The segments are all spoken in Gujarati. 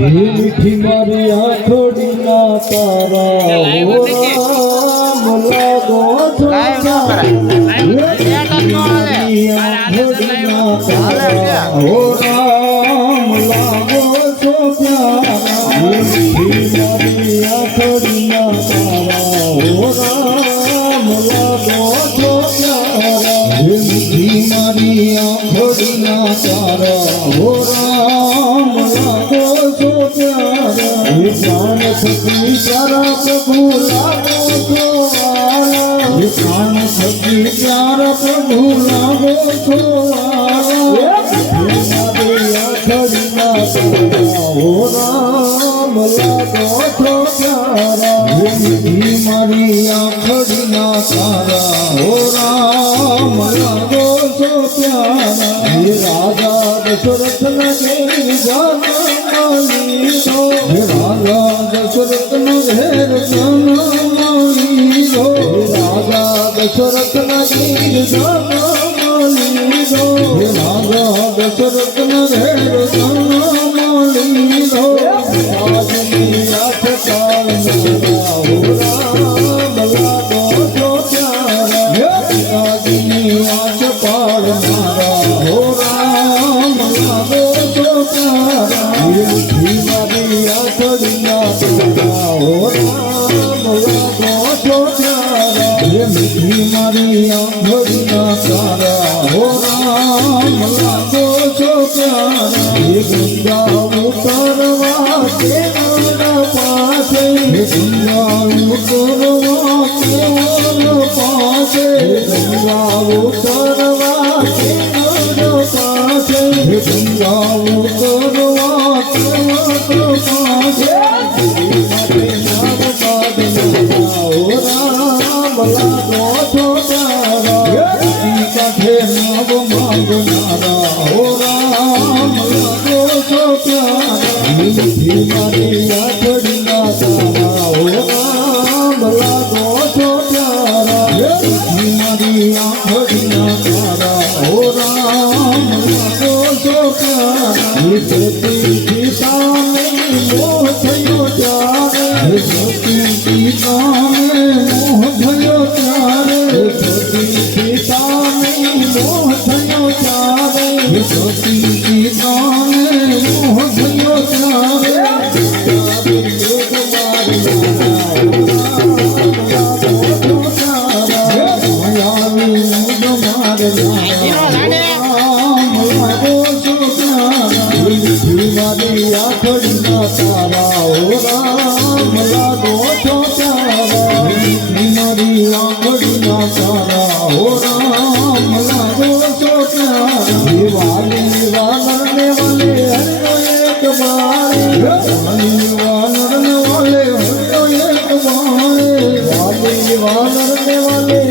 મીઠી મારી આંખોડી ના તારા મીઠી મારી આંખોડી ના તારા ઓ રામ લાગો છો પ્યારા. એ પ્રાણ સખી તારા પ્રભુ લાગો છો વાલા. એ પ્રાણ સખી તારા પ્રભુ લાગો છો વાલા. મારી આંખોડી ના તારા ઓ રામ મારી આંખોડી ના તારા ઓ રામ લાગો છો પ્યારા હે રાજા દશરથ ના ઘેર જન્માલી દો હે રાજા દશરથ ના ઘેર જન્માલી દો હે રાજા દશરથ ના ઘેર જન્માલી દો હે રાજા દશરથ ના ઘેર જન્માલી મીઠી મારી આંખડી ના તારા હો રામ, લાગો છો પ્યારા. હે ગંગા ઉતરવા કેવળ પાસે. હે ગંગા ઉતરવા પાસે. મારી આખડી ના તારા હોરા પિતાને મોહ થયો ત્યારે એ જ્યોતિ પિતાને મોહ થયો ત્યારે એ જ્યોતિ પિતાને મોહ થયો ત્યારે વાનરને વાલે હરનો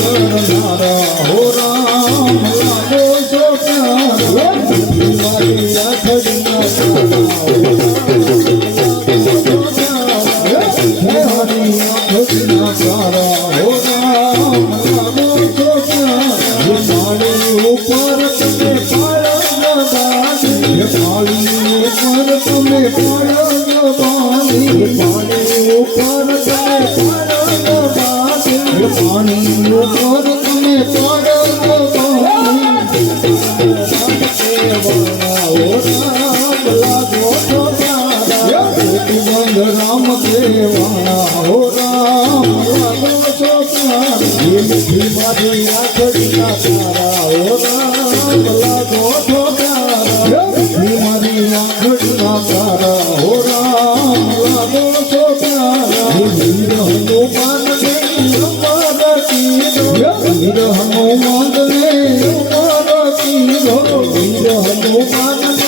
நாராயண રામ દેવાના હો રામ મારી આખડી ના તારા હો રામ લાગો છો મીઠી મારી આખડી ના તારા હો રામ લાગો છો પ્યારા હનુમાન હનુમાન હનુમાન હનુમાન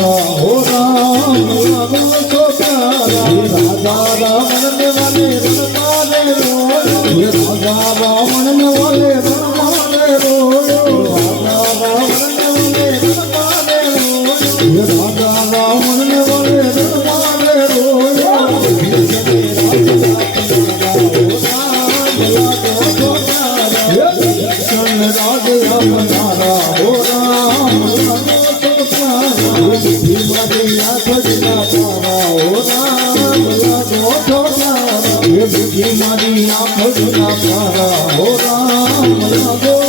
મારી આંખ જુદા મારા હો રામ લાગો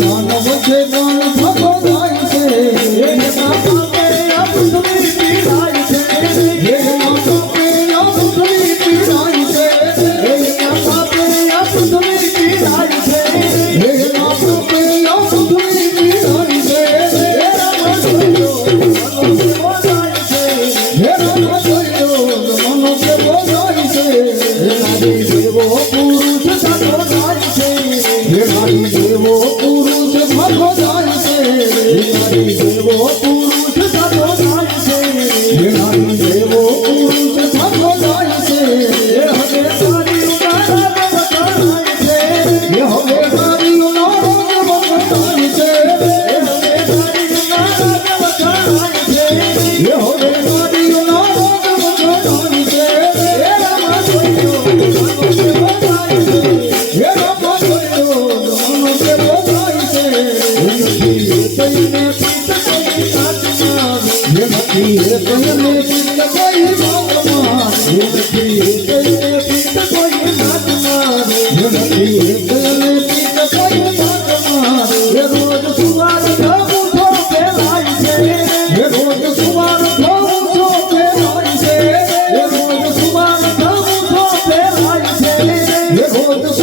মন 你的口号是